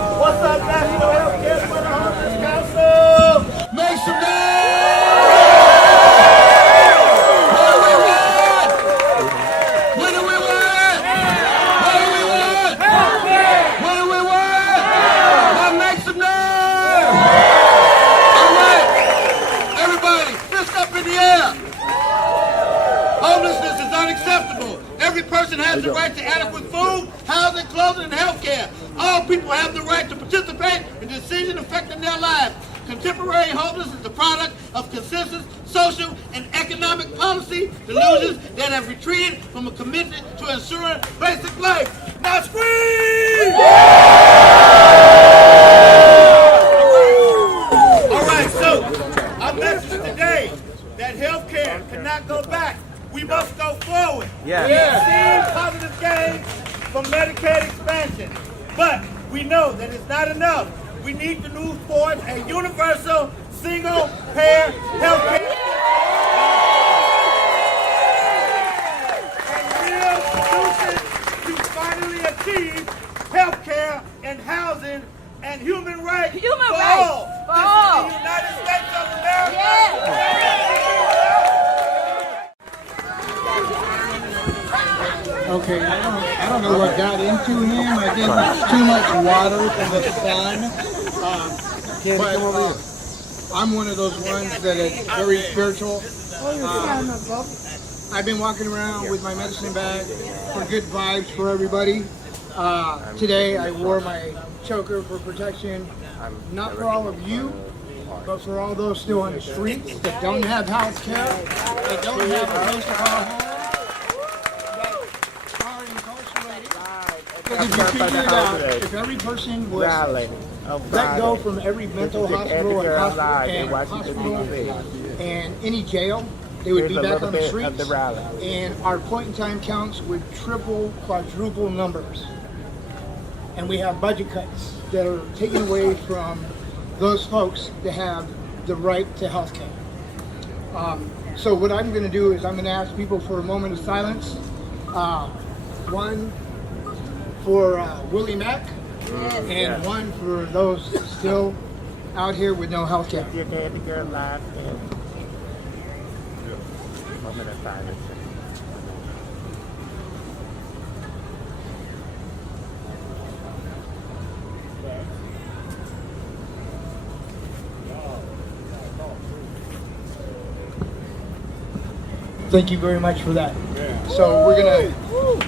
What's up, National HCH Council? Make some noise! What do we want? What do we want? What do we want? What do we want? Now make some noise! All right, everybody, fist up in the air. Homelessness is unacceptable. Every person has the right to adequate food, housing, clothing, and health care. All people have the right to participate in decisions affecting their lives. Contemporary homelessness is the product of consensus, social, and economic policy delusions that have retreated from a commitment to ensuring basic life. Now scream! All right, so our message today that health care cannot go back. We must go forward. We have seen positive gains from Medicaid expansion, but we know that it's not enough. We need to move forward a universal, single-payer health care and real solutions to finally achieve health care and housing and human rights for all. This is the United States of America. Okay, I don't know what got into him. I think it's too much water from the sun. But I'm one of those ones that is very spiritual. I've been walking around with my medicine bag for good vibes for everybody. Today I wore my choker for protection, not for all of you, but for all those still on the streets that don't have health care, that don't have a place to call home. Because if you figure it out, if every person was let go from every mental hospital and any jail, they would be back on the streets, and our point-in-time counts would triple, quadruple numbers. And we have budget cuts that are taken away from those folks that have the right to health care. So what I'm going to do is I'm going to ask people for a moment of silence. One for Willie Mack, and one for those still out here with no health care. Your dad, the girl live, and moment of silence. Thank you very much for that. So we're going to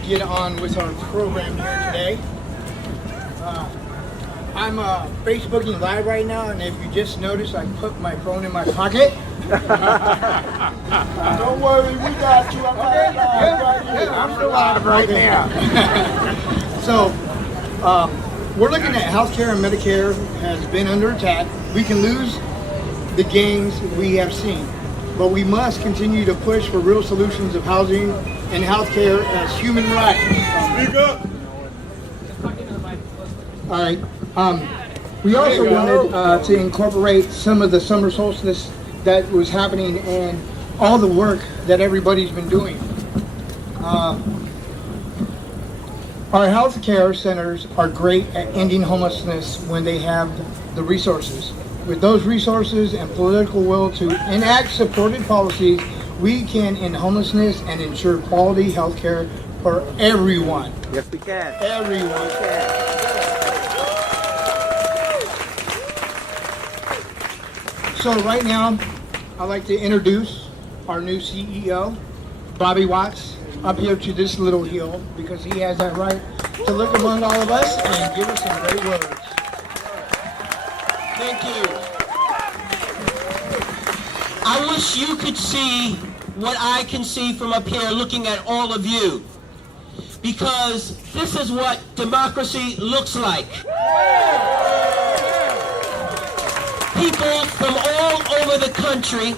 get on with our program here today. I'm Facebooking live right now, and if you just noticed, I put my phone in my pocket. Don't worry, we got you. I'm still live right now. So we're looking at healthcare, and Medicare has been under attack. We can lose the gains we have seen, but we must continue to push for real solutions of housing and healthcare as human rights. Speak up. All right. We also wanted to incorporate some of the summer solstice that was happening and all the work that everybody's been doing. Our healthcare centers are great at ending homelessness when they have the resources. With those resources and political will to enact supported policies, we can end homelessness and ensure quality health care for everyone. Yes, we can. Everyone. So right now, I'd like to introduce our new CEO, Bobby Watts, up here to this little hill because he has that right to look among all of us and give us some great words. Thank you. I wish you could see what I can see from up here looking at all of you, because this is what democracy looks like. People from all over the country,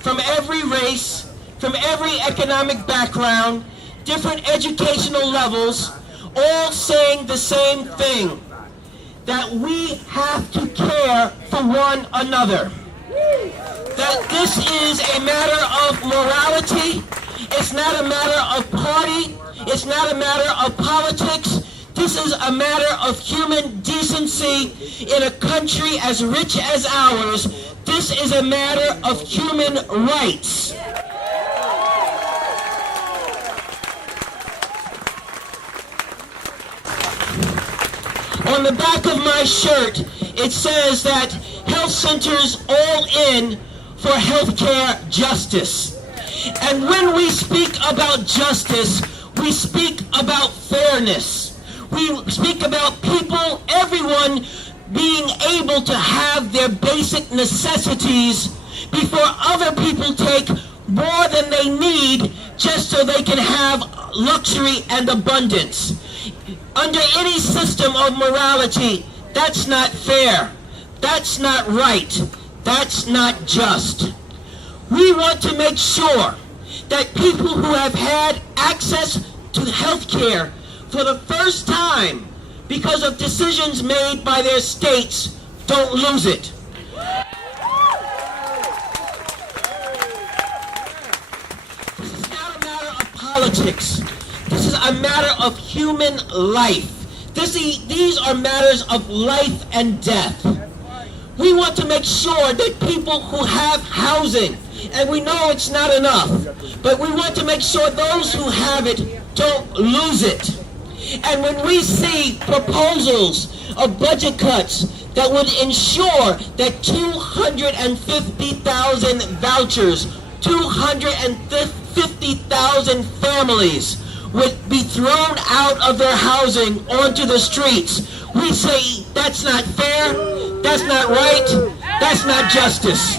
from every race, from every economic background, different educational levels, all saying the same thing, that we have to care for one another. That this is a matter of morality, it's not a matter of party, it's not a matter of politics. This is a matter of human decency in a country as rich as ours. This is a matter of human rights. On the back of my shirt, it says that health centers all in for healthcare justice. And when we speak about justice, we speak about fairness. We speak about people, everyone being able to have their basic necessities before other people take more than they need just so they can have luxury and abundance. Under any system of morality, that's not fair. That's not right. That's not just. We want to make sure that people who have had access to health care for the first time because of decisions made by their states don't lose it. This is not a matter of politics. This is a matter of human life. These are matters of life and death. We want to make sure that people who have housing, and we know it's not enough, but we want to make sure those who have it don't lose it. And when we see proposals of budget cuts that would ensure that 250,000 vouchers, 250,000 families would be thrown out of their housing onto the streets, we say that's not fair, that's not right, that's not justice.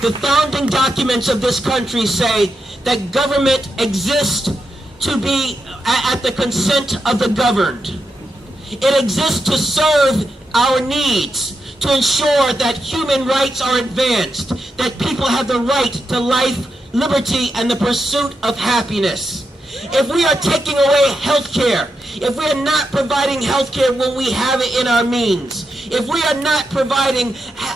The founding documents of this country say that government exists to be at the consent of the governed. It exists to serve our needs, to ensure that human rights are advanced, that people have the right to life, liberty, and the pursuit of happiness. If we are taking away health care, if we are not providing health care when we have it in our means, if we are not providing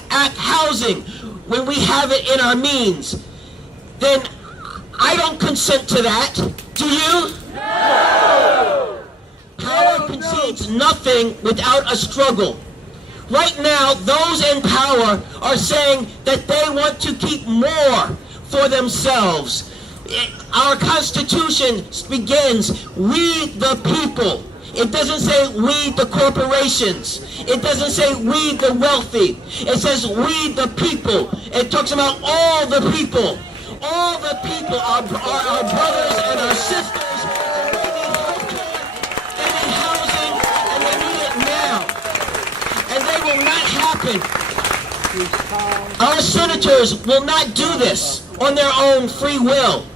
housing when we have it in our means, then I don't consent to that. Do you? No! Power concedes nothing without a struggle. Right now, those in power are saying that they want to keep more for themselves. Our Constitution begins, we the people. It doesn't say we the corporations. It doesn't say we the wealthy. It says we the people. It talks about all the people. All the people are our brothers and our sisters. And they need healthcare, they need housing, and they need it now. And they will not happen. Our senators will not do this on their own free will.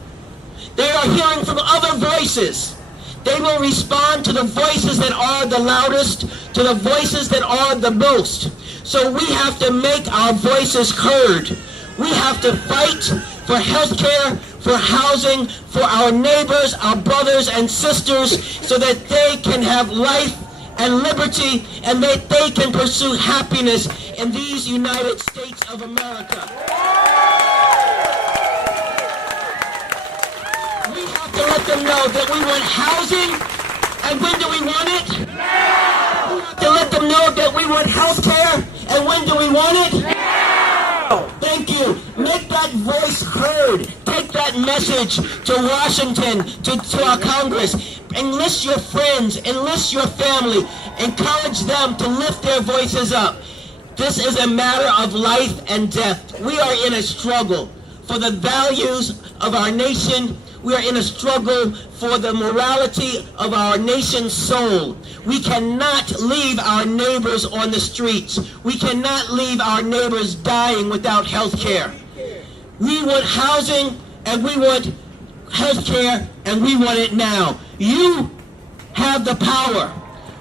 They are hearing from other voices. They will respond to the voices that are the loudest, to the voices that are the most. So we have to make our voices heard. We have to fight for health care, for housing, for our neighbors, our brothers and sisters, so that they can have life and liberty, and that they can pursue happiness in these United States of America. We have to let them know that we want housing, and when do we want it? Now! We have to let them know that we want health care, and when do we want it? Now! Thank you. Make that voice heard. Take that message to Washington, to our Congress. Enlist your friends, enlist your family, encourage them to lift their voices up. This is a matter of life and death. We are in a struggle for the values of our nation. We are in a struggle for the morality of our nation's soul. We cannot leave our neighbors on the streets. We cannot leave our neighbors dying without health care. We want housing, and we want health care, and we want it now. You have the power.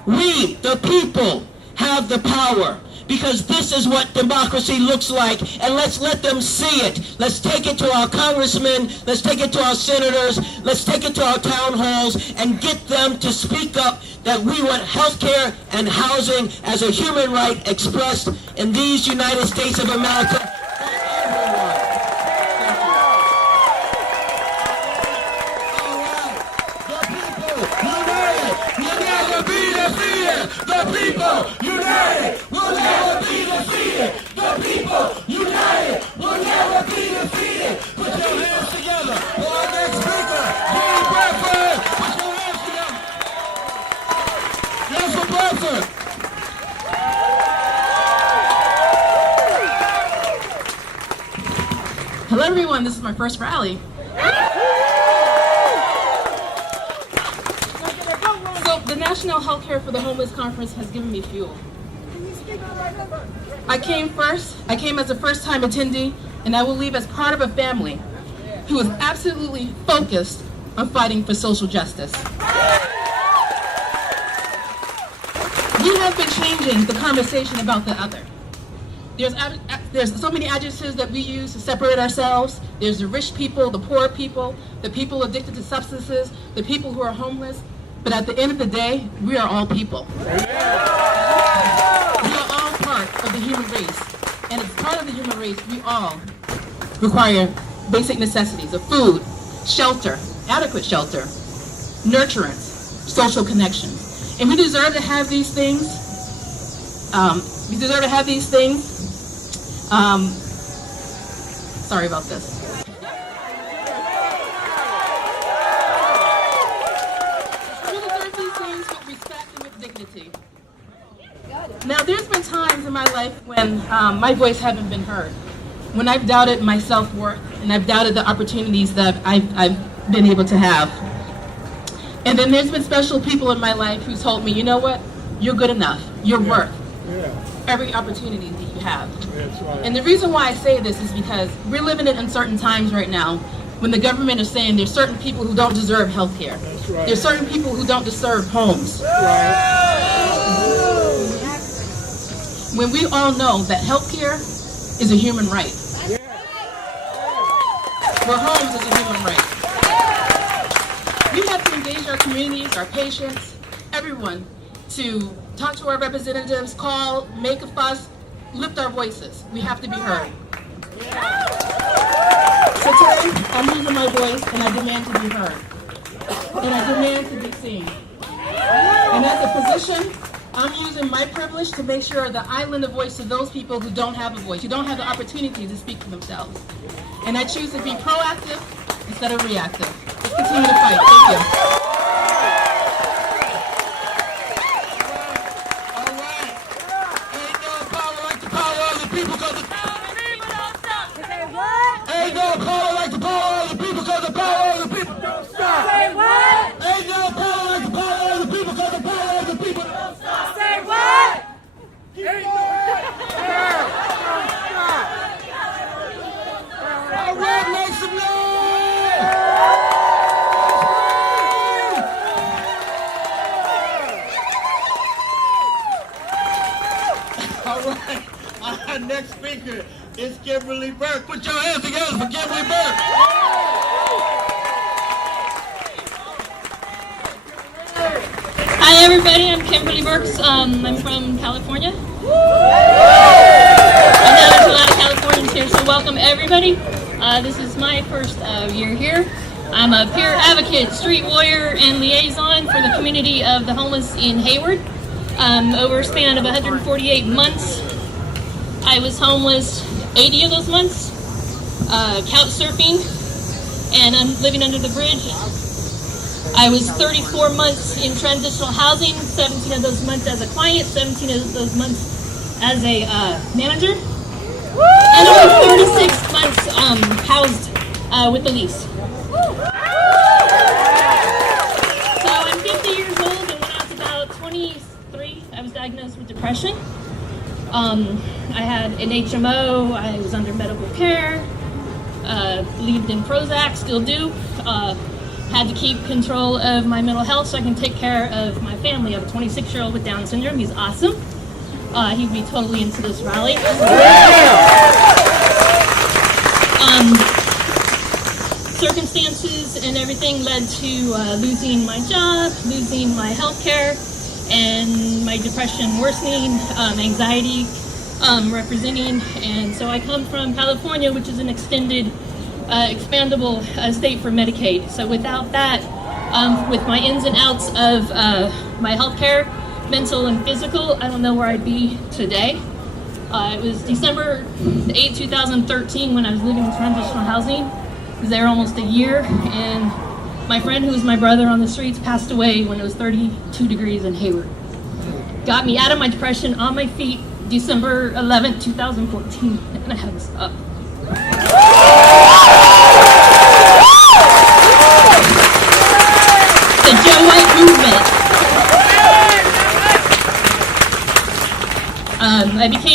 We, the people, have the power. Because this is what democracy looks like, and let's let them see it. Let's take it to our congressmen, let's take it to our senators, let's take it to our town halls, and get them to speak up that we want health care and housing as a human right expressed in these United States of America for everyone. Hello everyone, this is my first rally. So the National Healthcare for the Homeless Conference has given me fuel. I came as a first-time attendee, and I will leave as part of a family who is absolutely focused on fighting for social justice. We have been changing the conversation about the other. There's so many adjectives that we use to separate ourselves. There's the rich people, the poor people, the people addicted to substances, the people who are homeless. But at the end of the day, we are all people. We are all part of the human race. And as part of the human race, we all require basic necessities of food, shelter, adequate shelter, nurturance, social connections. And we deserve to have these things. Sorry about this. We deserve these things with respect and with dignity. Now, there's been times in my life when my voice hasn't been heard, when I've doubted my self-worth and I've doubted the opportunities that I've been able to have. And then there's been special people in my life who told me, you know what, you're good enough, you're worth every opportunity that you have. And the reason why I say this is because we're living in uncertain times right now when the government is saying there's certain people who don't deserve health care. There's certain people who don't deserve homes. When we all know that health care is a human right. Where homes is a human right. We have to engage our communities, our patients, everyone, to talk to our representatives, call, make a fuss, lift our voices. We have to be heard. So today, I'm using my voice and I demand to be heard. And I demand to be seen. And as a physician, I'm using my privilege to make sure that I lend a voice to those people who don't have a voice, who don't have the opportunity to speak for themselves. And I choose to be proactive instead of reactive. Let's continue to fight. Thank you. Ain't no power like the power of the people, cause the power of the people don't stop. Say what? Ain't no power like the power of the people, cause the power of the people don't stop. Say what? Ain't no All right, make some noise! All right, our next speaker is Kimberly Burke. Put your hands together for Kimberly Burke. Hi everybody, I'm Kimberly Burks. I'm from California. I know there's a lot of Californians here, so welcome everybody. This is my first year here. I'm a peer advocate, street warrior, and liaison for the community of the homeless in Hayward. Over a span of 148 months, I was homeless 80 of those months, couch surfing, and I'm living under the bridge. I was 34 months in transitional housing, 17 of those months as a client, 17 of those months as a manager, and over 36 months housed with the lease. So I'm 50 years old, and when I was about 23, I was diagnosed with depression. I had an HMO, I was under medical care, believed in Prozac, still do. Had to keep control of my mental health so I can take care of my family. I have a 26-year-old with Down syndrome. He's awesome. He'd be totally into this rally. Circumstances and everything led to losing my job, losing my health care, and my depression worsening, anxiety representing. And so I come from California, which is an extended expandable state for Medicaid. So without that, with my ins and outs of my healthcare, mental and physical, I don't know where I'd be today. It was December 8, 2013 when I was living in transitional housing. I was there almost a year, and my friend who was my brother on the streets passed away when it was 32 degrees in Hayward. Got me out of my depression, on my feet, December 11, 2014, and I haven't stopped.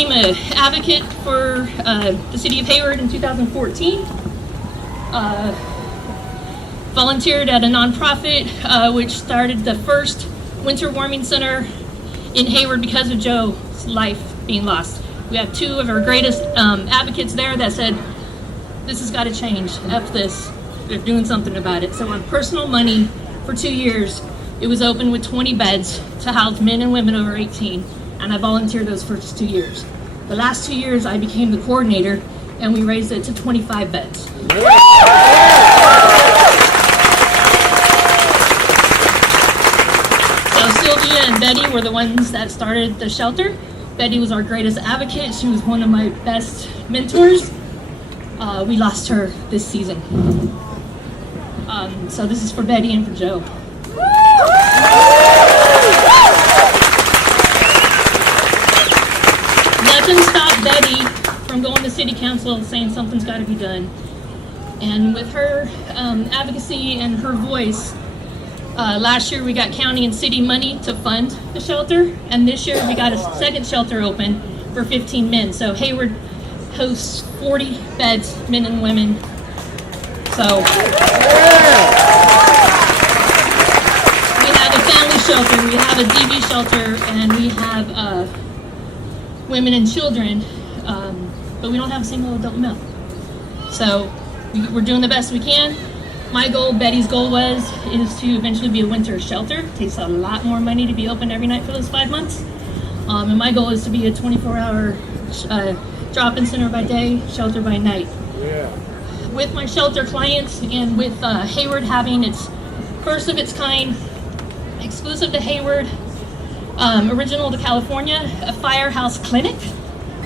became an advocate for the city of Hayward in 2014. Volunteered at a nonprofit which started the first winter warming center in Hayward because of Joe's life being lost. We have two of our greatest advocates there that said, this has got to change, F this, they're doing something about it. So on personal money, for 2 years, it was open with 20 beds to house men and women over 18, and I volunteered those first 2 years. The last 2 years, I became the coordinator, and we raised it to 25 beds. So Sylvia and Betty were the ones that started the shelter. Betty was our greatest advocate. She was one of my best mentors. We lost her this season. So this is for Betty and for Joe. Nothing stopped Betty from going to city council saying something's got to be done. And with her advocacy and her voice, last year we got county and city money to fund the shelter, and this year we got a second shelter open for 15 men. So Hayward hosts 40 beds, men and women. So we have a family shelter, we have a DV shelter, and we have women and children, but we don't have a single adult male. So we're doing the best we can. My goal, Betty's goal is to eventually be a winter shelter. It takes a lot more money to be open every night for those 5 months. And my goal is to be a 24-hour drop-in center by day, shelter by night. Yeah. With my shelter clients and with Hayward having its first of its kind, exclusive to Hayward, original to California, a firehouse clinic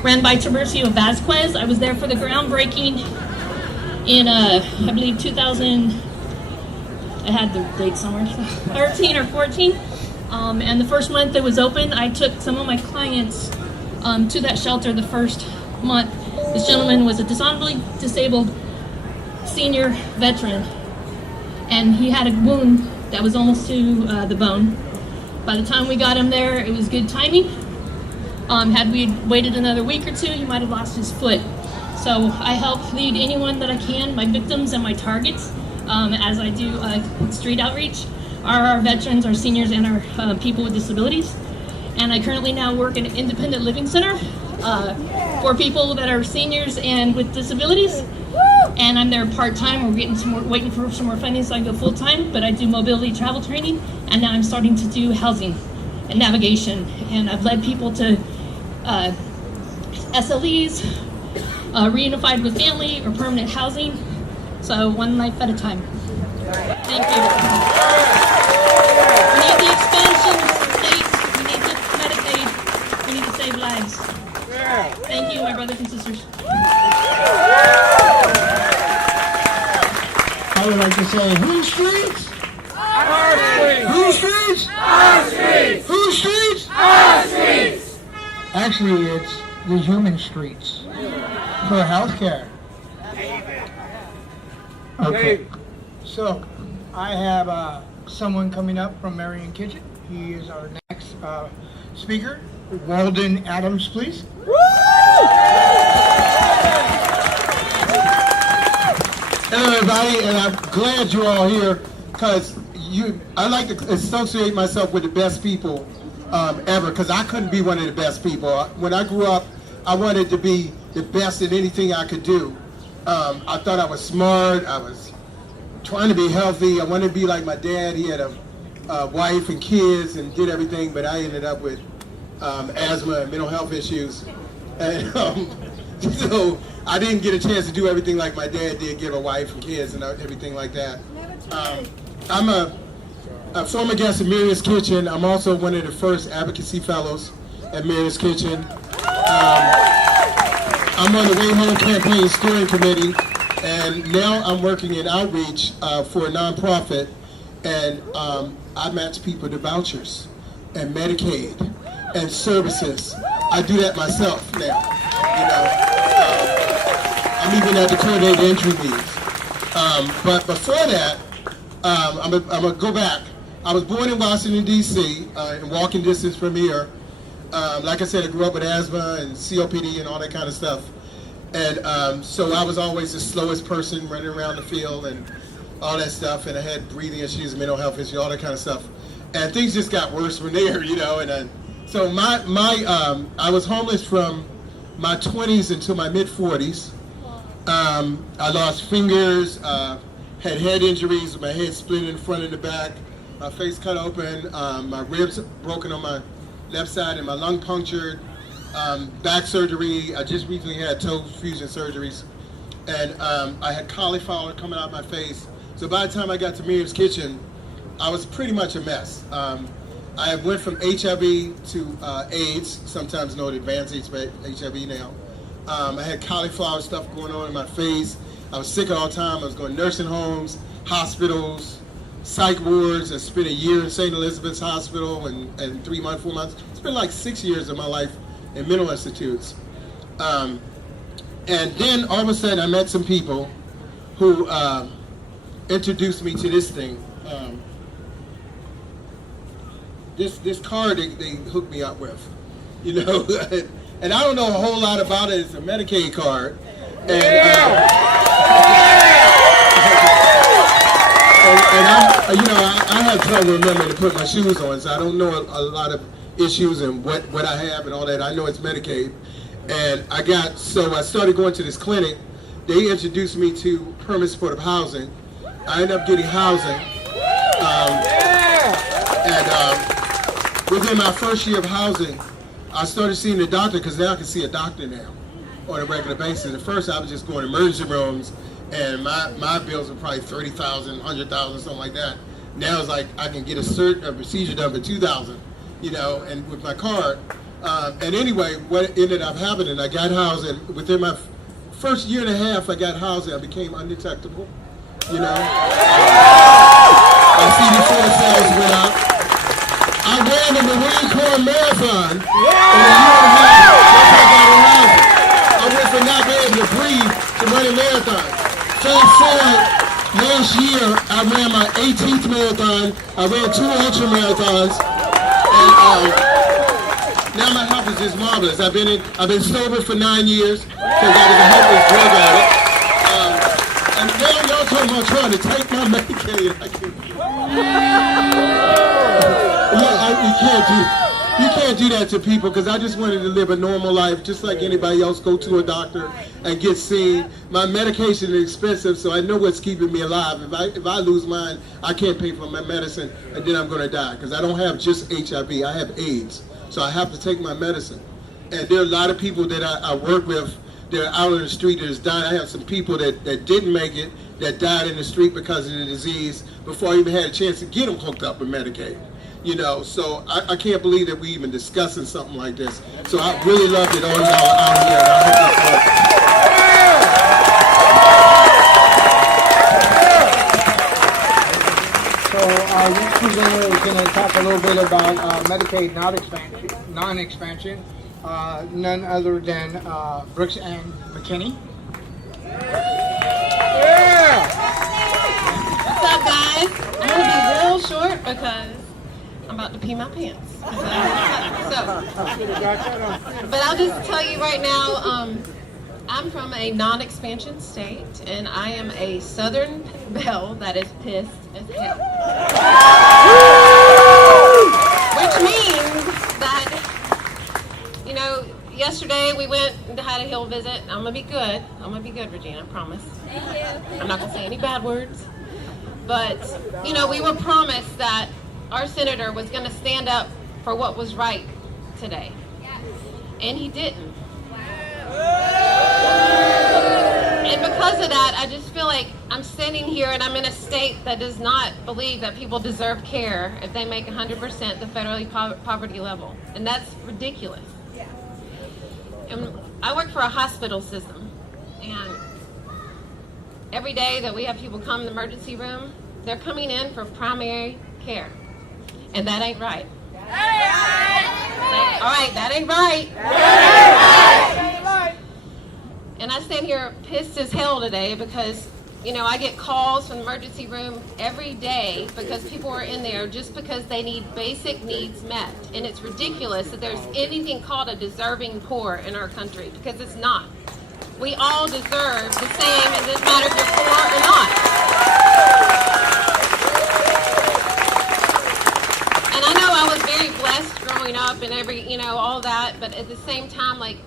ran by Tiburcio Vasquez. I was there for the groundbreaking in, I believe, 2000, I had the date somewhere, 13 or 14. And the first month it was open, I took some of my clients to that shelter the first month. This gentleman was a dishonorably disabled senior veteran, and he had a wound that was almost to the bone. By the time we got him there, it was good timing. Had we waited another week or two, he might have lost his foot. So I help lead anyone that I can, my victims and my targets, as I do street outreach, are our veterans, our seniors, and our people with disabilities. And I currently now work in an independent living center for people that are seniors and with disabilities. And I'm there part-time. We're getting some more, waiting for some more funding so I can go full-time, but I do mobility travel training, and now I'm starting to do housing and navigation. And I've led people to SLEs, reunified with family, or permanent housing. So one life at a time. Thank you. We need the expansion of states. We need the Medicaid. We need to save lives. Thank you, my brothers and sisters. I would like to say, whose streets? Our streets! Whose streets? Our streets! Whose streets? Our streets! Actually, it's the human streets for healthcare. Okay, so I have someone coming up from Marion Kitchen. He is our next speaker. Walden Adams, please. Hello everybody, and I'm glad you're all here because I like to associate myself with the best people ever, because I couldn't be one of the best people. When I grew up, I wanted to be the best at anything I could do. I thought I was smart, I was trying to be healthy, I wanted to be like my dad. He had a wife and kids and did everything, but I ended up with asthma and mental health issues. And so I didn't get a chance to do everything like my dad did, give a wife and kids and everything like that. I'm a former guest at Maria's Kitchen. I'm also one of the first advocacy fellows at Maria's Kitchen. I'm on the Way Home Campaign Steering Committee, and now I'm working in outreach for a nonprofit, and I match people to vouchers and Medicaid and services. I do that myself now, you know. I'm even at the coordinated entry meetings. But before that, I'm gonna go back. I was born in Washington, D.C., in walking distance from here. Like I said, I grew up with asthma and COPD and all that kind of stuff. And so I was always the slowest person running around the field and all that stuff. And I had breathing issues, mental health issues, all that kind of stuff. And things just got worse from there, you know. And so I was homeless from my 20s until my mid-40s. I lost fingers, had head injuries, my head split in front and the back, my face cut open, my ribs broken on my left side, and my lung punctured, back surgery. I just recently had toe fusion surgeries, and I had cauliflower coming out my face. So by the time I got to Miriam's Kitchen, I was pretty much a mess. I went from HIV to AIDS, sometimes known as advanced HIV now. I had cauliflower stuff going on in my face. I was sick all the time. I was going to nursing homes, hospitals, psych wards. I spent a year in St. Elizabeth's Hospital and 3 months, 4 months. It's been like 6 years of my life in mental institutes. And then all of a sudden I met some people who introduced me to this thing. This card they hooked me up with, you know. And I don't know a whole lot about it. It's a Medicaid card. And I have trouble remembering to put my shoes on, so I don't know a lot of issues and what I have and all that. I know it's Medicaid. And I started going to this clinic. They introduced me to permit supportive housing. I ended up getting housing. Within my first year of housing, I started seeing the doctor, because now I can see a doctor now on a regular basis. At first I was just going to emergency rooms, and my bills were probably $30,000, $100,000, something like that. Now it's like I can get a procedure done for $2,000, you know, and with my card. And anyway, what ended up happening, I got housing. Within my first year and a half I got housing, I became undetectable, you know. My CD4 cells went up. I ran the Marine Corps Marathon in a year and a half once I got around. I went from not being able to breathe to running marathons. Fast forward, last year I ran my 18th marathon. I ran 2 ultra marathons, and now my health is just marvelous. I've been sober for 9 years because I was a hopeless drug addict. And now y'all talking about trying to take my Medicaid. I can't. You can't do that to people, because I just wanted to live a normal life just like anybody else, go to a doctor and get seen. My medication is expensive, so I know what's keeping me alive. If I lose mine, I can't pay for my medicine, and then I'm going to die, because I don't have just HIV, I have AIDS. So I have to take my medicine. And there are a lot of people that I work with that are out on the street that is dying. I have some people that didn't make it, that died in the street because of the disease before I even had a chance to get them hooked up with Medicaid. You know, so I can't believe that we even discussing something like this. So I really loved it, all y'all out here, and I hope So our next presenter is going to talk a little bit about Medicaid non-expansion, none other than Brooks and McKinney. What's up, guys? I'm going to be real short because I'm about to pee my pants. But I'll just tell you right now, I'm from a non-expansion state, and I am a Southern belle that is pissed as hell. Which means that, you know, yesterday we went and had a Hill visit. I'm gonna be good. I'm gonna be good, Regina, I promise. I'm not gonna say any bad words. But, you know, we were promised that our senator was gonna stand up for what was right today. And he didn't. And because of that, I just feel like I'm sitting here and I'm in a state that does not believe that people deserve care if they make 100% the federally poverty level. And that's ridiculous. And I work for a hospital system, and every day that we have people come in the emergency room, they're coming in for primary care. And that ain't right. All right, that ain't right. And I stand here pissed as hell today because You know, I get calls from the emergency room every day because people are in there just because they need basic needs met. And it's ridiculous that there's anything called a deserving poor in our country, because it's not. We all deserve the same, and it doesn't matter if you're poor or not. And I know I was very blessed growing up and all that, but at the same time, like,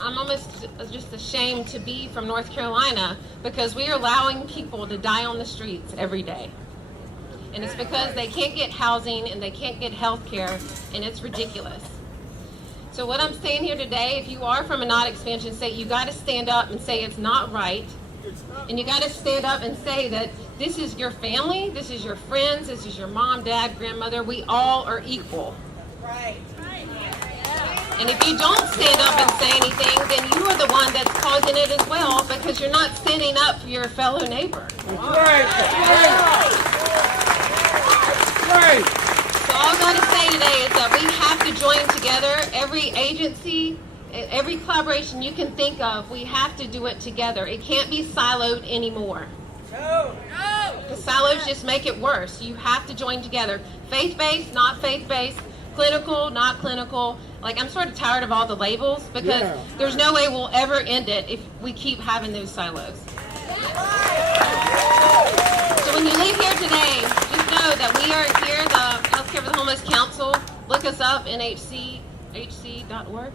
I'm almost just ashamed to be from North Carolina because we are allowing people to die on the streets every day. And it's because they can't get housing and they can't get health care, and it's ridiculous. So what I'm saying here today, if you are from a not expansion state, you got to stand up and say it's not right. And you got to stand up and say that this is your family, this is your friends, this is your mom, dad, grandmother. We all are equal. Right. And if you don't stand up and say anything, then you are the one that's causing it as well, because you're not standing up for your fellow neighbor. Right. So all I got to say today is that we have to join together. Every agency, every collaboration you can think of, we have to do it together. It can't be siloed anymore. No. The silos just make it worse. You have to join together. Faith-based, not faith-based. Clinical, not clinical. Like, I'm sort of tired of all the labels, because there's no way we'll ever end it if we keep having those silos. So when you leave here today, just know that we are here, the Healthcare for the Homeless Council. Look us up, NHCHC.org.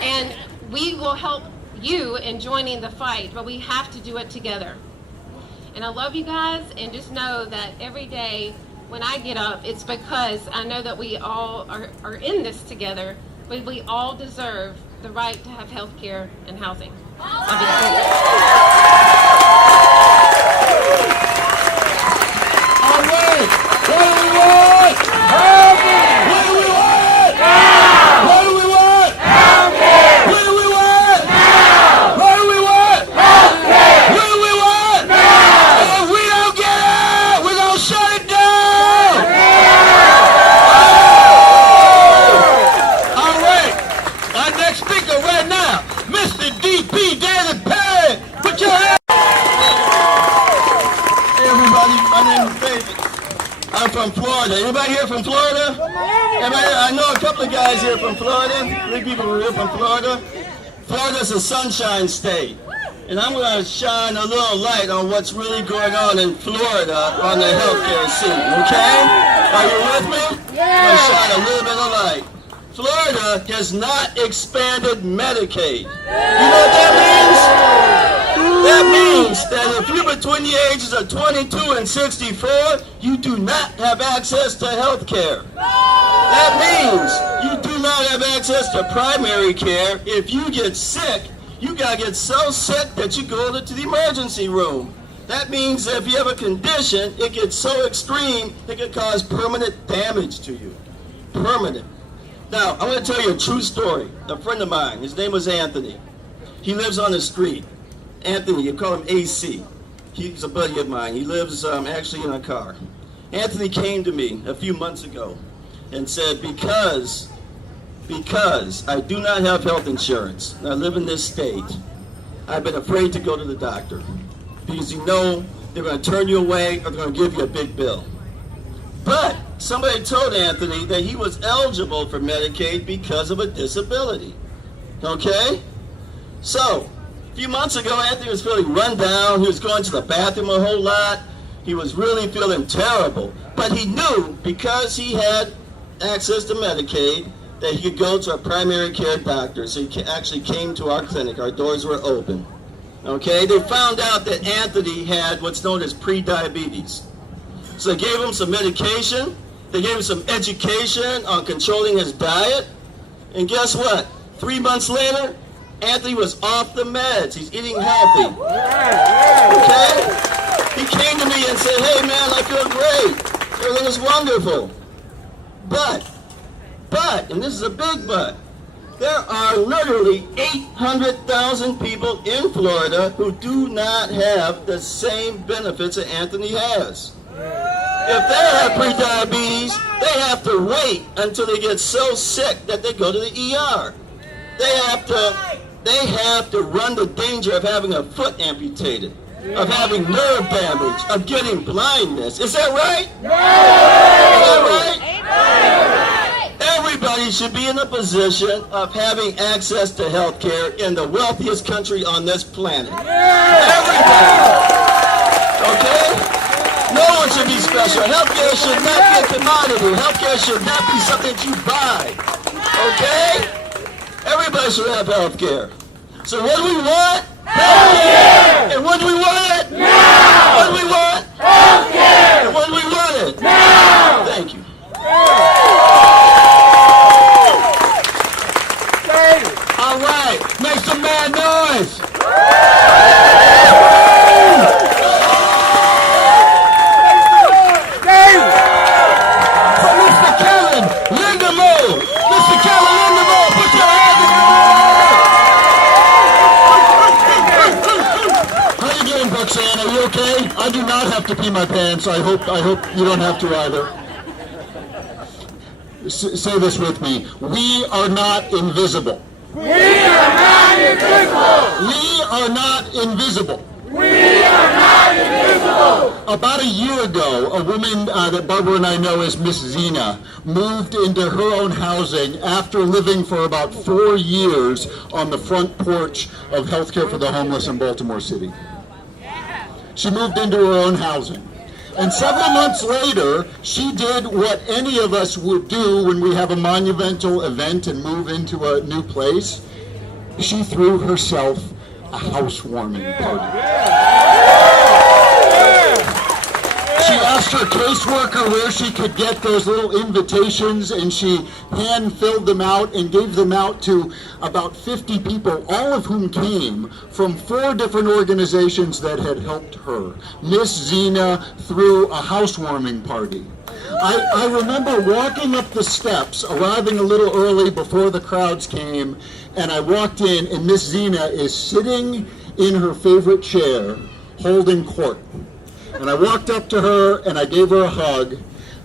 And we will help you in joining the fight, but we have to do it together. And I love you guys, and just know that every day when I get up, it's because I know that we all are in this together, but we all deserve the right to have health care and housing. Love you guys. All right. What do we want? Healthcare. What do we want? Now. What do we want? Healthcare. What do we want? Now. What do we want? Healthcare. What do we want? Now. And if we don't get it, we're gonna shut it down. All right. Our next speaker right now, Mr. D.P. David Perry. Put your hands. Hey everybody, my name is David. I'm from Florida. Anybody here from Florida? I know a couple of guys here from Florida. 3 people are here from Florida. Florida's a sunshine state. And I'm going to shine a little light on what's really going on in Florida on the healthcare scene, okay? Are you with me? I'm going to shine a little bit of light. Florida has not expanded Medicaid. You know what that means? That means that if you're between the ages of 22 and 64, you do not have access to health care. That means you do not have access to primary care. If you get sick, you gotta get so sick that you go to the emergency room. That means that if you have a condition, it gets so extreme, it can cause permanent damage to you. Permanent. Now, I'm gonna tell you a true story. A friend of mine, his name was Anthony. He lives on the street. Anthony, you call him AC. He's a buddy of mine. He lives actually in a car. Anthony came to me a few months ago and said, because I do not have health insurance, and I live in this state, I've been afraid to go to the doctor. Because you know they're going to turn you away or they're going to give you a big bill. But somebody told Anthony that he was eligible for Medicaid because of a disability. Okay? So, a few months ago, Anthony was feeling run down. He was going to the bathroom a whole lot. He was really feeling terrible. But he knew, because he had access to Medicaid, that he could go to a primary care doctor. So he actually came to our clinic. Our doors were open. Okay? They found out that Anthony had what's known as pre-diabetes. So they gave him some medication. They gave him some education on controlling his diet. And guess what? 3 months later, Anthony was off the meds. He's eating healthy. Okay? He came to me and said, hey man, I feel great. Everything is wonderful. But, and this is a big but, there are literally 800,000 people in Florida who do not have the same benefits that Anthony has. If they have pre-diabetes, they have to wait until they get so sick that they go to the ER. They have to they have to run the danger of having a foot amputated, of having nerve damage, of getting blindness. Is that right? Is that right? Everybody should be in a position of having access to health care in the wealthiest country on this planet. Everybody. Okay? No one should be special. Healthcare should not be a commodity. Healthcare should not be something that you buy. Okay? Everybody should have healthcare. So what do we want? Healthcare! And when do we want it? Now! What do we want? Healthcare! And when do we want it? Now! Thank you. All right, make some mad noise. For Mr. Kellen Lindamood. Mr. Kellen Lindamood, put your hands in the air. How you doing, Roxanne? Are you okay? I do not have to pee my pants. I hope you don't have to either. Say this with me. We are not invisible. We are not invisible! We are not invisible. We are not invisible! About a year ago, a woman that Barbara and I know as Miss Zena moved into her own housing after living for about 4 years on the front porch of Healthcare for the Homeless in Baltimore City. She moved into her own housing. And several months later, she did what any of us would do when we have a monumental event and move into a new place. She threw herself a housewarming party. She asked her caseworker where she could get those little invitations, and she hand-filled them out and gave them out to about 50 people, all of whom came from 4 different organizations that had helped her. Miss Zena threw a housewarming party. I remember walking up the steps, arriving a little early before the crowds came, and I walked in, and Miss Zena is sitting in her favorite chair, holding court. And I walked up to her, and I gave her a hug,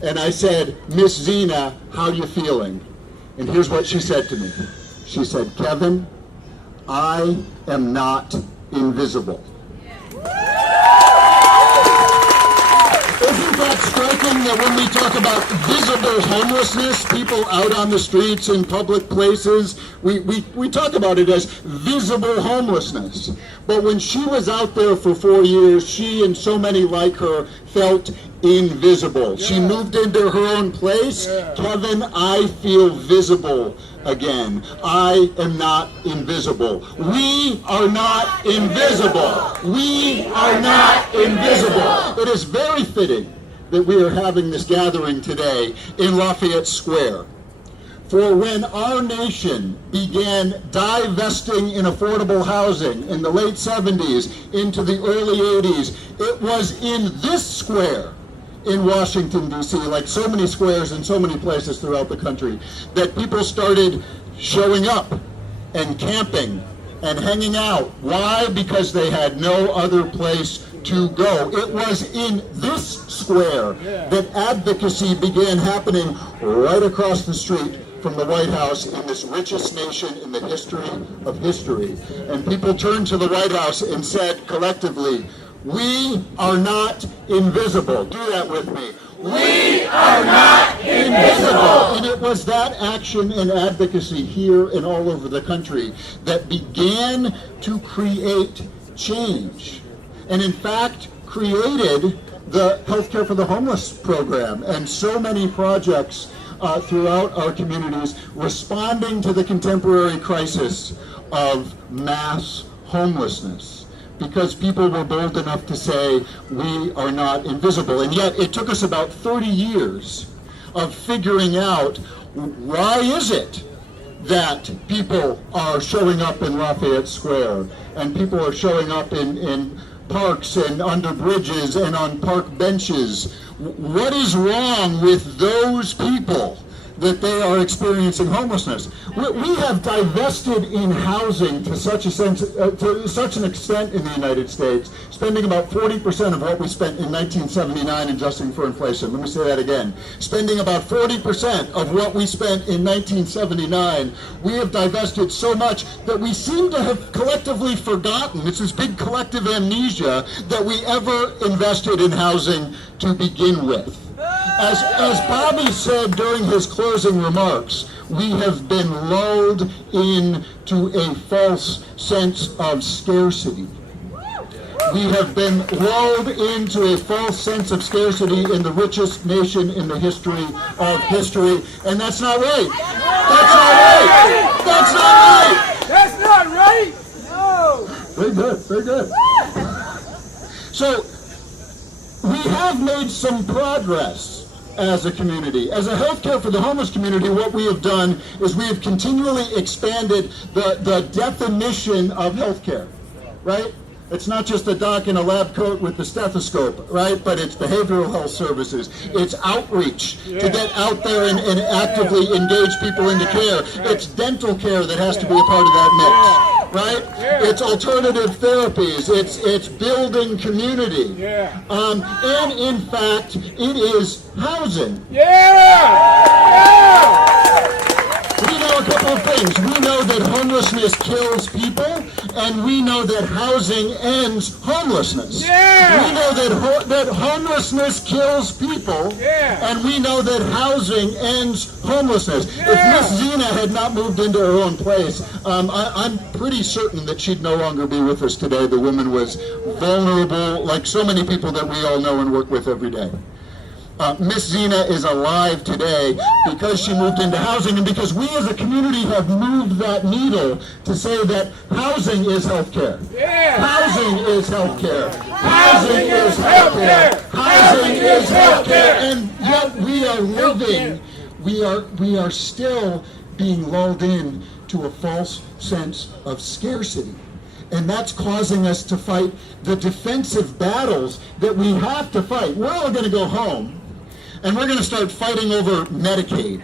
and I said, Miss Zena, how you feeling? And here's what she said to me. She said, Kevin, I am not invisible. Isn't that striking that when we talk about visible homelessness, people out on the streets in public places, we talk about it as visible homelessness. But when she was out there for 4 years, she and so many like her felt invisible. She moved into her own place. Kevin, I feel visible again. I am not invisible. We are not invisible. We are not invisible. It is very fitting that we are having this gathering today in Lafayette Square. For when our nation began divesting in affordable housing in the late 70s into the early 80s, it was in this square in Washington, D.C., like so many squares in so many places throughout the country, that people started showing up and camping and hanging out. Why? Because they had no other place to go. It was in this square that advocacy began happening right across the street from the White House in this richest nation in the history of history. And people turned to the White House and said collectively, we are not invisible. Do that with me. We are not invisible. And it was that action and advocacy here and all over the country that began to create change. And in fact, created the Healthcare for the Homeless program and so many projects throughout our communities responding to the contemporary crisis of mass homelessness, because people were bold enough to say we are not invisible. And yet it took us about 30 years of figuring out why is it that people are showing up in Lafayette Square and people are showing up in parks and under bridges and on park benches. What is wrong with those people that they are experiencing homelessness. We have divested in housing to such an extent in the United States, spending about 40% of what we spent in 1979 adjusting for inflation. Let me say that again. Spending about 40% of what we spent in 1979, we have divested so much that we seem to have collectively forgotten, it's this big collective amnesia, that we ever invested in housing to begin with. As Bobby said during his closing remarks, we have been lulled into a false sense of scarcity. We have been lulled into a false sense of scarcity in the richest nation in the history of history, and that's not right. That's not right. That's not right. That's not right. No. Very good. Very good. So we have made some progress as a community. As a healthcare for the homeless community, what we have done is we have continually expanded the definition of healthcare, right? It's not just a doc in a lab coat with the stethoscope, right? But it's behavioral health services. It's outreach to get out there and actively engage people into care. It's dental care that has to be a part of that mix, right? It's alternative therapies. It's building community. And in fact, it is housing. We know a couple of things. We know that homelessness kills people, and we know that housing ends homelessness. We know that homelessness kills people, and we know that housing ends homelessness. If Miss Zena had not moved into her own place, I'm pretty certain that she'd no longer be with us today. The woman was vulnerable, like so many people that we all know and work with every day. Miss Zena is alive today because she moved into housing, and because we as a community have moved that needle to say that housing is healthcare. Housing is healthcare. Housing is healthcare. Housing is healthcare. And yet we are living, we are still being lulled in to a false sense of scarcity. And that's causing us to fight the defensive battles that we have to fight. We're all going to go home, and we're going to start fighting over Medicaid.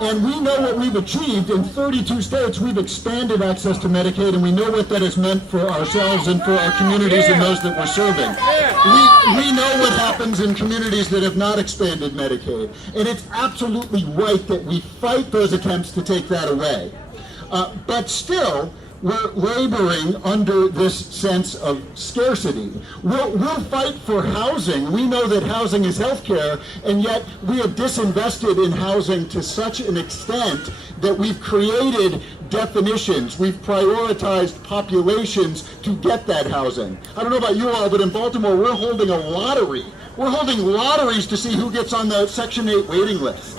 And we know what we've achieved. In 32 states, we've expanded access to Medicaid, and we know what that has meant for ourselves and for our communities and those that we're serving. We know what happens in communities that have not expanded Medicaid. And it's absolutely right that we fight those attempts to take that away. But still, we're laboring under this sense of scarcity. We'll fight for housing. We know that housing is healthcare, and yet we have disinvested in housing to such an extent that we've created definitions. We've prioritized populations to get that housing. I don't know about you all, but in Baltimore, we're holding a lottery. We're holding lotteries to see who gets on the Section 8 waiting list.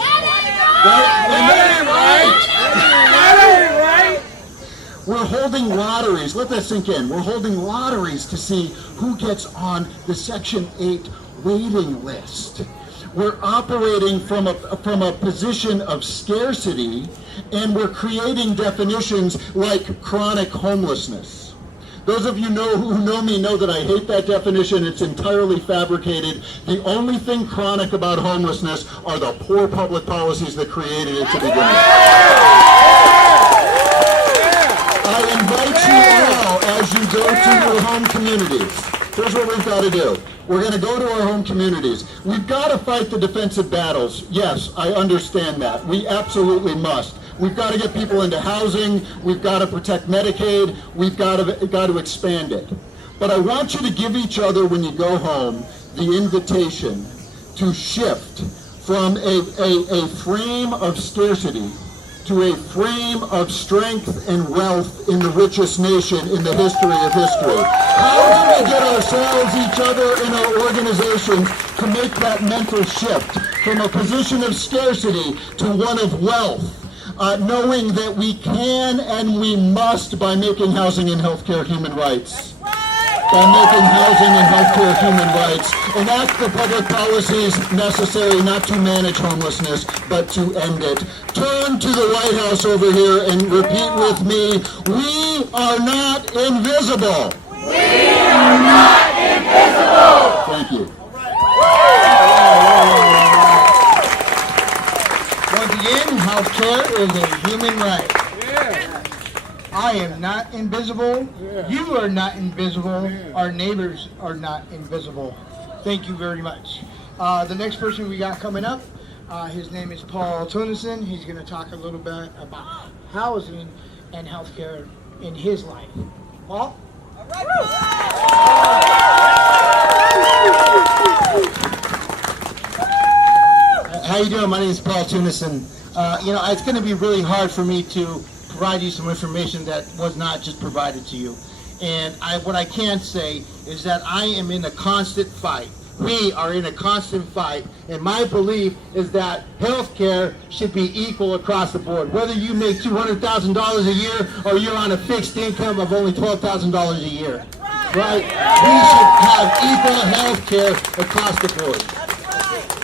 We're holding lotteries. Let that sink in. We're holding lotteries to see who gets on the Section 8 waiting list. We're operating from a position of scarcity, and we're creating definitions like chronic homelessness. Those of you who know me know that I hate that definition. It's entirely fabricated. The only thing chronic about homelessness are the poor public policies that created it to begin with. I invite you all, as you go to your home communities, here's what we've got to do. We're going to go to our home communities. We've got to fight the defensive battles. Yes, I understand that. We absolutely must. We've got to get people into housing. We've got to protect Medicaid. We've got to expand it. But I want you to give each other, when you go home, the invitation to shift from a frame of scarcity to a frame of strength and wealth in the richest nation in the history of history. How do we get ourselves, each other, and our organizations to make that mental shift from a position of scarcity to one of wealth, knowing that we can and we must by making housing and healthcare human rights? By making housing and healthcare human rights, enact the public policies necessary not to manage homelessness, but to end it. Turn to the White House over here and repeat with me, we are not invisible. We are not invisible. Thank you. Once again, is a human right. I am not invisible. You are not invisible. Our neighbors are not invisible. Thank you very much. The next person we got coming up, his name is Paul Tunison. He's going to talk a little bit about housing and healthcare in his life. Paul? How you doing? My name is Paul Tunison. It's going to be really hard for me to provide you some information that was not just provided to you. And what I can say is that I am in a constant fight. We are in a constant fight, and my belief is that health care should be equal across the board. Whether you make $200,000 a year or you're on a fixed income of only $12,000 a year, right? We should have equal health care across the board,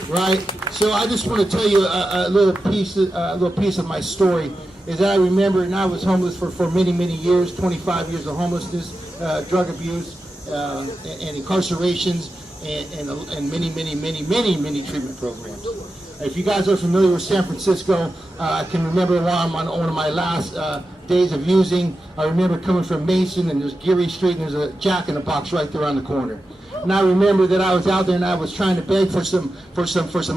right? So I just want to tell you a little piece of my story. Is that I remember, and I was homeless for many, many years, 25 years of homelessness, drug abuse, and incarcerations. And many treatment programs. If you guys are familiar with San Francisco, I can remember while I'm on one of my last days of using, I remember coming from Mason, and there's Geary Street, and there's a Jack in the Box right there on the corner. And I remember that I was out there and I was trying to beg for some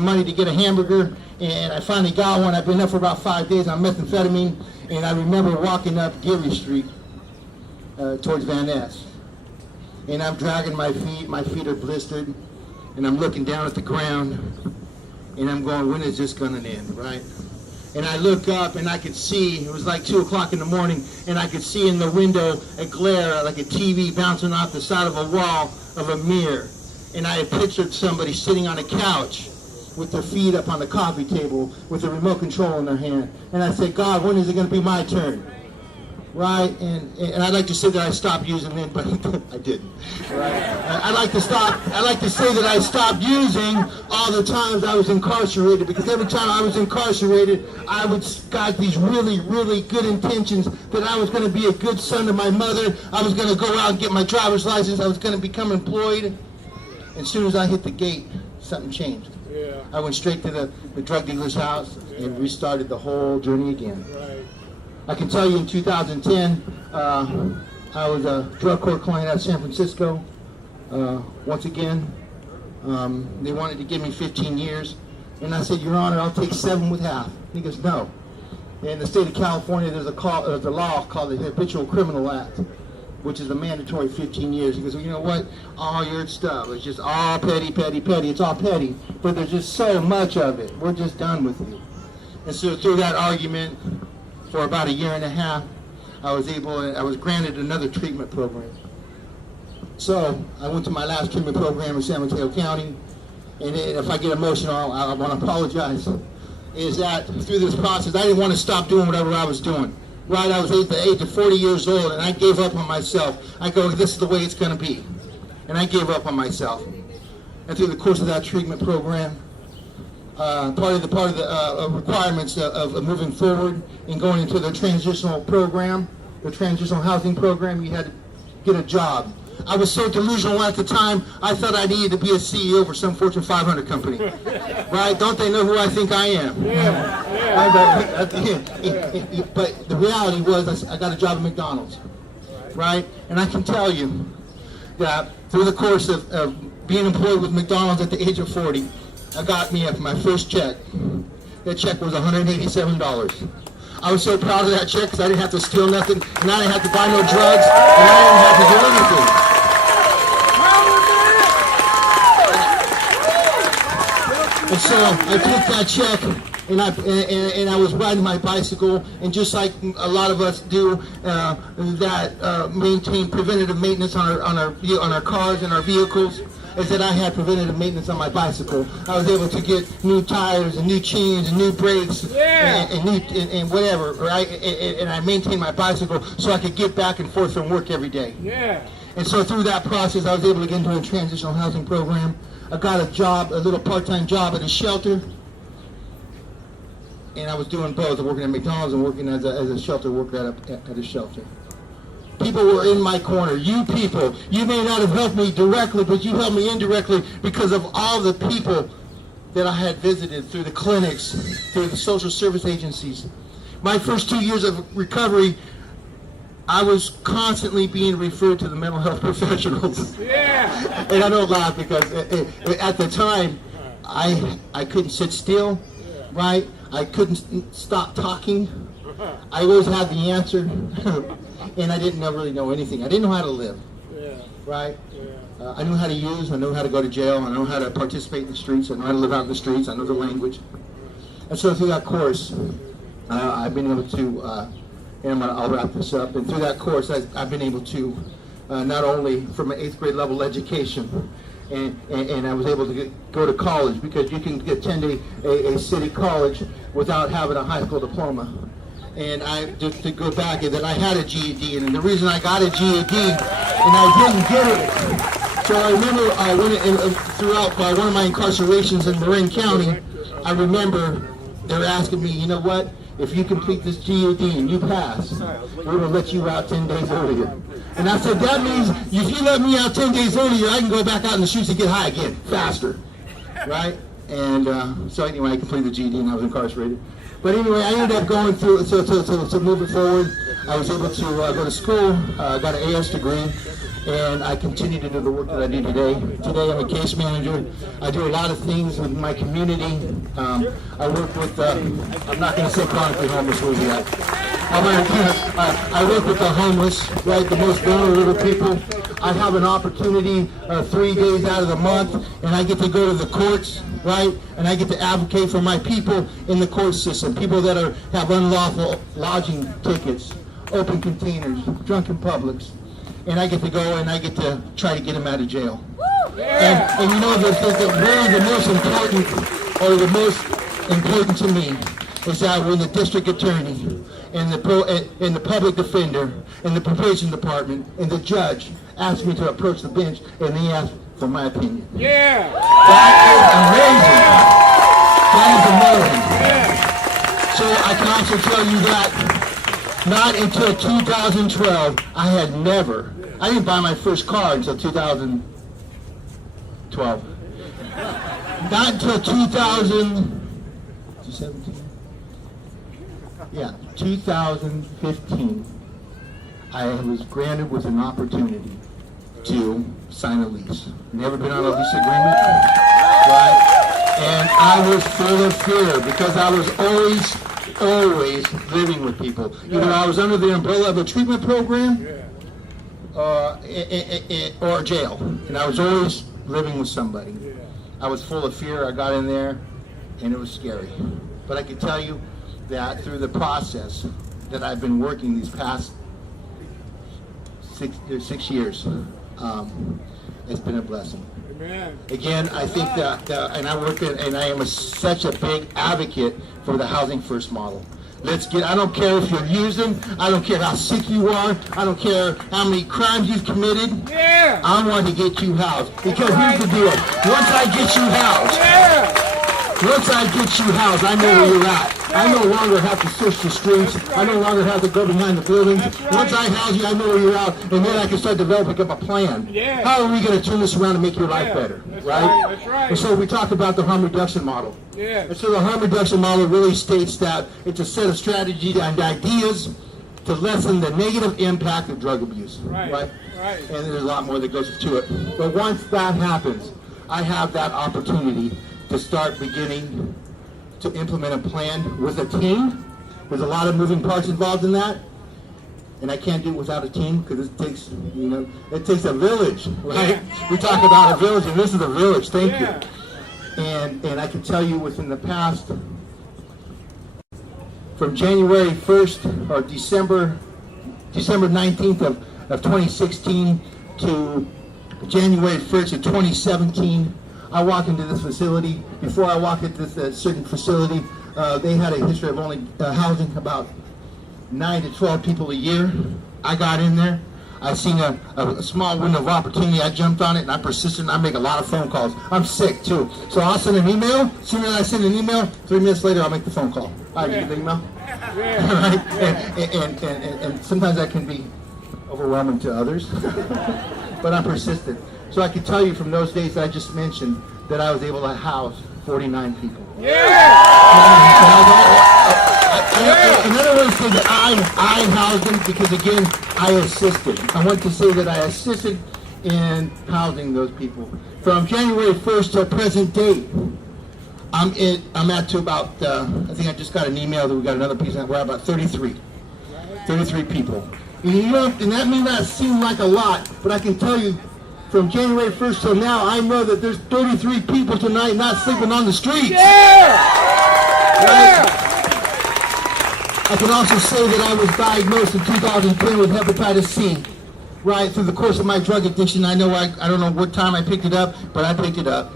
money to get a hamburger, and I finally got one. I've been up for about 5 days on methamphetamine, and I remember walking up Geary Street towards Van Ness. And I'm dragging my feet are blistered, and I'm looking down at the ground, and I'm going, when is this gonna end, right? And I look up, and I could see, it was like 2 o'clock in the morning, and I could see in the window a glare, like a TV bouncing off the side of a wall of a mirror. And I had pictured somebody sitting on a couch with their feet up on the coffee table with a remote control in their hand. And I said, God, when is it gonna be my turn? Right, and I'd like to say that I stopped using it, but I didn't. Right? I'd like to say that I stopped using all the times I was incarcerated, because every time I was incarcerated, I got these really, really good intentions that I was going to be a good son to my mother. I was going to go out and get my driver's license. I was going to become employed. And as soon as I hit the gate, something changed. Yeah. I went straight to the drug dealer's house and restarted the whole journey again. Right. I can tell you in 2010, I was a drug court client out of San Francisco. Once again, they wanted to give me 15 years. And I said, Your Honor, I'll take 7 with half. He goes, no. In the state of California, there's a law called the Habitual Criminal Act, which is a mandatory 15 years. He goes, well, you know what? All your stuff is just all petty. It's all petty, but there's just so much of it. We're just done with you. And so through that argument, for about a year and a half, I was granted another treatment program. So I went to my last treatment program in San Mateo County, and if I get emotional, I want to apologize. Is that through this process, I didn't want to stop doing whatever I was doing. Right, I was at the age of 40 years old, and I gave up on myself. I go, this is the way it's going to be. And I gave up on myself. And through the course of that treatment program, part of the requirements of moving forward and going into the transitional program, the transitional housing program, you had to get a job. I was so delusional at the time, I thought I needed to be a CEO for some Fortune 500 company. Right? Don't they know who I think I am? Yeah. But the reality was I got a job at McDonald's. Right? And I can tell you that through the course of being employed with McDonald's at the age of 40, I got me my first check. That check was $187. I was so proud of that check because I didn't have to steal nothing, and I didn't have to buy no drugs, and I didn't have to do anything. And so I took that check, and I was riding my bicycle, and just like a lot of us do, maintain preventative maintenance on our cars and our vehicles, is that I had preventative maintenance on my bicycle. I was able to get new tires and new chains and new brakes and whatever, right? And I maintained my bicycle so I could get back and forth from work every day. Yeah. And so through that process, I was able to get into a transitional housing program. I got a job, a little part-time job at a shelter. And I was doing both, working at McDonald's and working as a shelter worker at a shelter. People were in my corner. You people, you may not have helped me directly, but you helped me indirectly because of all the people that I had visited through the clinics, through the social service agencies. my first 2 years of recovery, I was constantly being referred to the mental health professionals. Yeah. And I don't laugh because at the time, I couldn't sit still, right? I couldn't stop talking. I always had the answer, and I didn't really know anything. I didn't know how to live, right? I knew how to use, I knew how to go to jail, I know how to participate in the streets, I know how to live out in the streets, I know the language. And so through that course, I've been able to, and I'll wrap this up, and through that course I've been able to, not only from an 8th grade level education, and I was able to go to college, because you can attend a city college without having a high school diploma. And I just to go back, and then I had a GED, and the reason I got a GED and I didn't get it. So I remember I went throughout one of my incarcerations in Marin County. I remember they were asking me, you know what? If you complete this GED and you pass, we will let you out 10 days earlier. And I said, that means if you let me out 10 days earlier, I can go back out in the streets and get high again, faster, right? And so anyway, I completed the GED and I was incarcerated. But anyway, I ended up going through, so moving forward, I was able to go to school, got an AS degree, and I continue to do the work that I do today. Today I'm a case manager. I do a lot of things with my community. I work with, I'm not going to say chronically homeless with yet. I work with the homeless, right, the most vulnerable people. I have an opportunity 3 days out of the month, and I get to go to the courts, right, and I get to advocate for my people in the court system, people that have unlawful lodging tickets, open containers, drunken publics, and I get to go and I get to try to get them out of jail. And you know, really the most important to me is that when the district attorney and the public defender and the probation department and the judge asked me to approach the bench and they asked for my opinion. Yeah. That is amazing. That is amazing. So I can also tell you that not until 2012, I didn't buy my first car until 2012. Not until 2017. Yeah, 2015, I was granted with an opportunity to sign a lease. Never been on a lease agreement, right? And I was full of fear because I was always living with people. Either I was under the umbrella of a treatment program or jail, and I was always living with somebody. I was full of fear. I got in there, and it was scary. But I can tell you that through the process that I've been working these past 6 years, it's been a blessing. Amen. Again, I think that, and I am such a big advocate for the Housing First model. I don't care if you're using, I don't care how sick you are, I don't care how many crimes you've committed. Yeah. I want to get you housed. Because here's the deal, once I get you housed, I know where you're at. I no longer have to search the streets. I no longer have to go behind the buildings. Once I house you, I know where you're at, and then I can start developing up a plan. Yeah. How are we going to turn this around and make your life better, right? That's right. And so we talk about the harm reduction model. Yeah. And so the harm reduction model really states that it's a set of strategies and ideas to lessen the negative impact of drug abuse, right? And there's a lot more that goes to it. But once that happens, I have that opportunity to start beginning to implement a plan with a team. There's a lot of moving parts involved in that, and I can't do it without a team because it takes, it takes a village, right? We talk about a village, and this is a village. Thank you. And I can tell you within the past, from January 1st or December 19th of 2016 to January 1st of 2017. I walk into this facility. Before I walk into this certain facility, they had a history of only housing about 9 to 12 people a year. I got in there. I seen a small window of opportunity. I jumped on it, and I persisted, and I make a lot of phone calls. I'm sick, too. So I'll send an email. As soon as I send an email, 3 minutes later, I'll make the phone call. All right, you get the email? Right? And sometimes that can be overwhelming to others, but I'm persistent. So I can tell you from those days that I just mentioned that I was able to house 49 people. Yeah! In other words, I housed them because, again, I assisted. I want to say that I assisted in housing those people. From January 1st to present date, I'm at to about, I think I just got an email that we got another piece, we're at about 33 people. And, you know, and that may not seem like a lot, but I can tell you, from January 1st till now, I know that there's 33 people tonight not sleeping on the streets. Yeah! Right? I can also say that I was diagnosed in 2010 with hepatitis C. Right, through the course of my drug addiction, I don't know what time I picked it up, but I picked it up.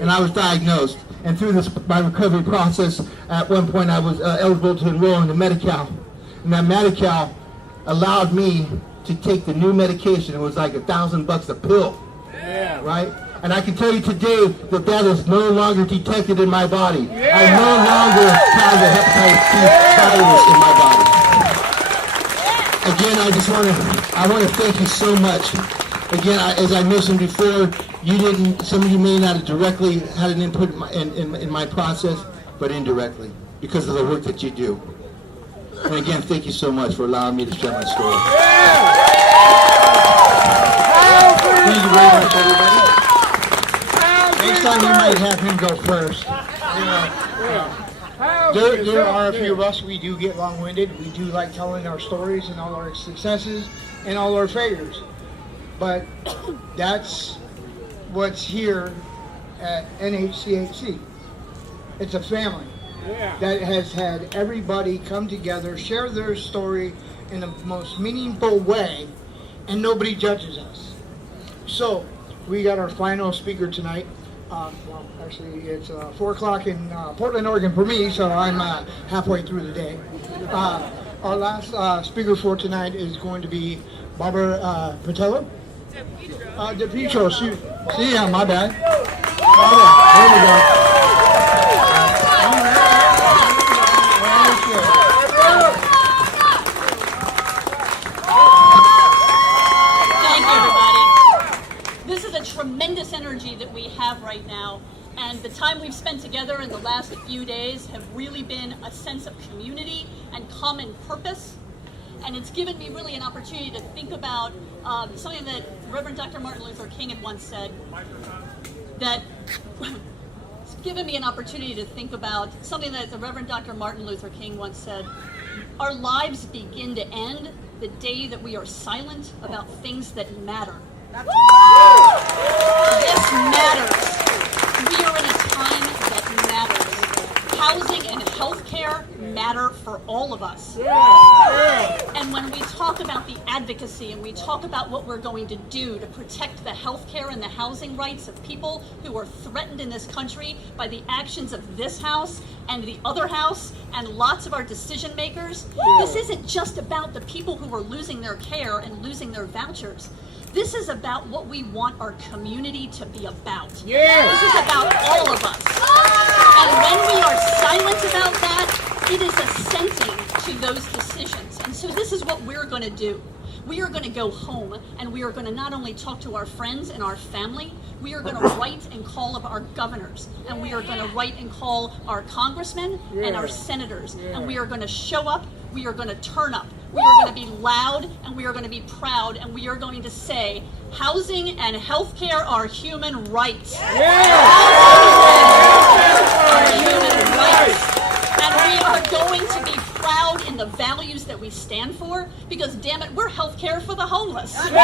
And I was diagnosed. And through my recovery process, at one point I was eligible to enroll in the Medi-Cal. And that Medi-Cal allowed me to take the new medication. It was like $1,000 a pill. Yeah. Right? And I can tell you today that that is no longer detected in my body. Yeah. I no longer have the hepatitis C virus in my body. Again, I want to thank you so much. Again, as I mentioned before, some of you may not have directly had an input in my process, but indirectly, because of the work that you do. And again, thank you so much for allowing me to share my story. Thank you very much, everybody. Next time you might have him go first. There are a few of us, we do get long-winded. We do like telling our stories and all our successes and all our failures. But that's what's here at NHCHC. It's a family that has had everybody come together, share their story in the most meaningful way, and nobody judges us. So, we got our final speaker tonight. Well, actually, it's 4 o'clock in Portland, Oregon for me, so I'm halfway through the day. Our last speaker for tonight is going to be Barbara Patello. DePietro. See, yeah, my bad. There we go. Thank you, everybody. This is a tremendous energy that we have right now, and the time we've spent together in the last few days have really been a sense of community and common purpose. And it's given me really an opportunity to think about something that Reverend Dr. Martin Luther King had once said, that it's given me an opportunity to think about something that the Reverend Dr. Martin Luther King once said: our lives begin to end the day that we are silent about things that matter. This matters. We are in a time that matters. Housing and healthcare matter for all of us. And when we talk about the advocacy and we talk about what we're going to do to protect the healthcare and the housing rights of people who are threatened in this country by the actions of this house and the other house and lots of our decision makers, this isn't just about the people who are losing their care and losing their vouchers. This is about what we want our community to be about. This is about all of us. And when we are silent about that, it is assenting to those decisions. And so this is what we're going to do. We are going to go home and we are going to not only talk to our friends and our family, we are going to write and call up our governors, and we are going to write and call our congressmen and our senators, and we are going to show up, we are going to turn up, we are going to be loud, and we are going to be proud, and we are going to say, housing and healthcare are human rights. Housing and healthcare are human rights. And we are going to be proud in the values that we stand for, because damn it, we're healthcare for the homeless. We say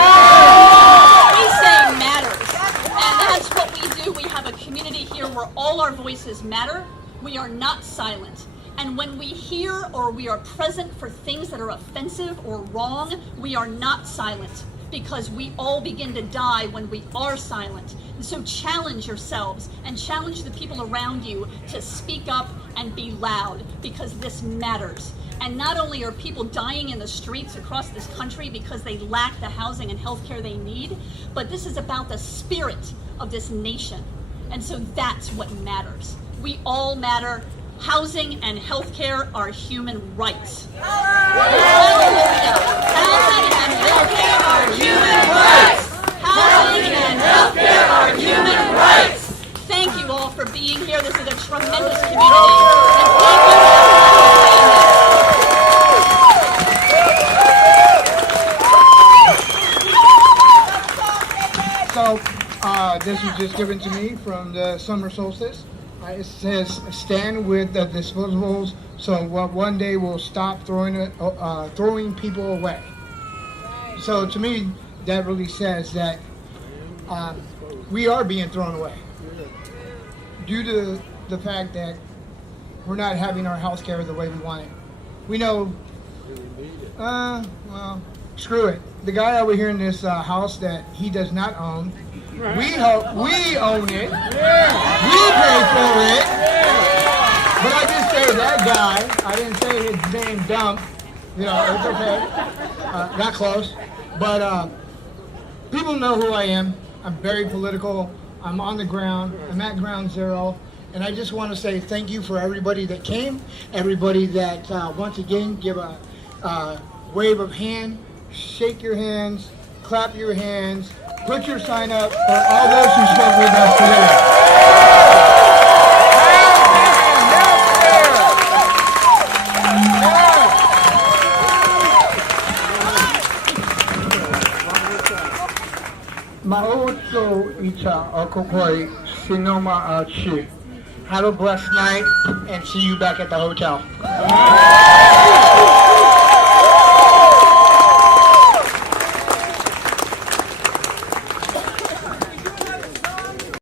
matters. And that's what we do. We have a community here where all our voices matter. We are not silent. And when we hear or we are present for things that are offensive or wrong, we are not silent, because we all begin to die when we are silent. And so challenge yourselves and challenge the people around you to speak up and be loud, because this matters. And not only are people dying in the streets across this country because they lack the housing and healthcare they need, but this is about the spirit of this nation. And so that's what matters. We all matter. Housing and healthcare are human rights. Hallelujah. Housing and healthcare are human rights. Housing and healthcare are human rights. Thank you all for being here. This is a also, this was just given to me from the summer solstice. It says, stand with the disposables so one day we'll stop throwing people away. So to me, that really says that we are being thrown away due to the fact that we're not having our health care the way we want it. We know, well, screw it. The guy over here in this house that he does not own, we own it. We pay for it. But I just say that guy. I didn't say his name dump. You know, it's okay. Not close. But people know who I am. I'm very political. I'm on the ground. I'm at ground zero. And I just want to say thank you for everybody that came, everybody that once again give a wave of hand, shake your hands, clap your hands, put your sign up for all those who spoke with us today. Ma'oto Icha Okokoi Sinoma Chi. Have a blessed night and see you back at the hotel.